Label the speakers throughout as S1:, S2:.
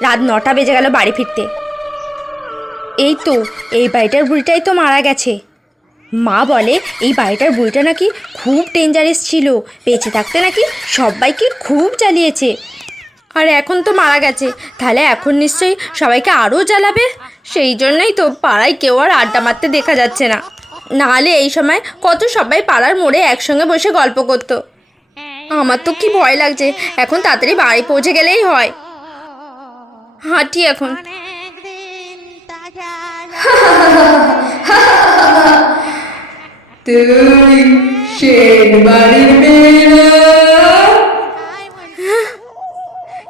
S1: রাত নটা বেজে গেল বাড়ি ফিরতে। এই তো, এই বাড়িটার বুড়িটাই তো মারা গেছে। মা বলে, এই বাড়িটার বুড়িটা নাকি খুব ডেঞ্জারাস ছিল। বেঁচে থাকতে নাকি সবাইকে খুব জ্বালিয়েছে। আর এখন তো মারা গেছে। তাহলে এখন নিশ্চয়ই সবাইকে আরও জ্বালাবে? সেই জন্যই তো পাড়ায় কেউ আর আড্ডা মারতে দেখা যাচ্ছে না। নাহলে এই সময় কত সবাই পাড়ার মোড়ে একসঙ্গে বসে গল্প করতো। আমার তো কি ভয় লাগছে। এখন তাড়াতাড়ি বাড়ি পৌঁছে গেলেই হয়। হাঁটি এখন।
S2: তুই সেন বাড়ির মেয়েরা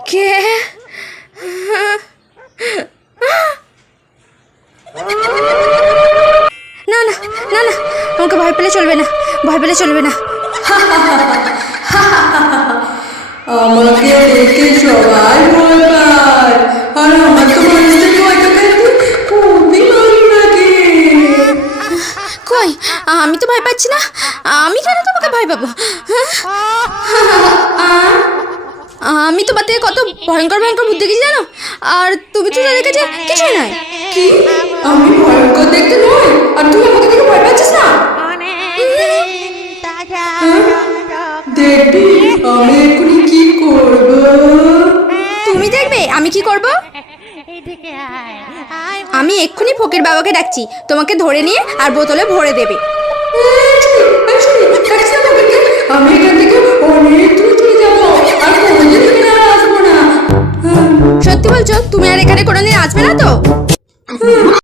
S1: কে? না না না না আমাকে ভয় পেলে চলবে না ভয় পেলে চলবে না।
S2: আমাকে দেখে সবাই ভয় পায়।
S1: কই? আমি তো ভয় পাচ্ছি না। আমি কেন তোমাকে ভয় পাবো? হ্যাঁ? আমি তোমার থেকে কত ভয়ঙ্কর ভয়ঙ্কর বুদ্ধি দেখেছি জানো? আর তুমি তো তাদের কাছে কিছুই নয়।
S2: কি? আমি ভয়ঙ্কর দেখতে নই। আর তুই আমাকে দেখে ভয় পাচ্ছিস না? দেখবি আমি
S1: আমি কি করব? আমি এক্ষুনি ফকির বাবাকে ডাকছি। তোমাকে ধরে নিয়ে আর বোতলে ভরে দেবে।
S2: আমি এখান থেকে অনেক দূরে চলে যাব। আর কোনোদিন এখানে আসব না।
S1: সত্যি বলছো? তুমি আর এখানে কোনোদিন আসবে না তো?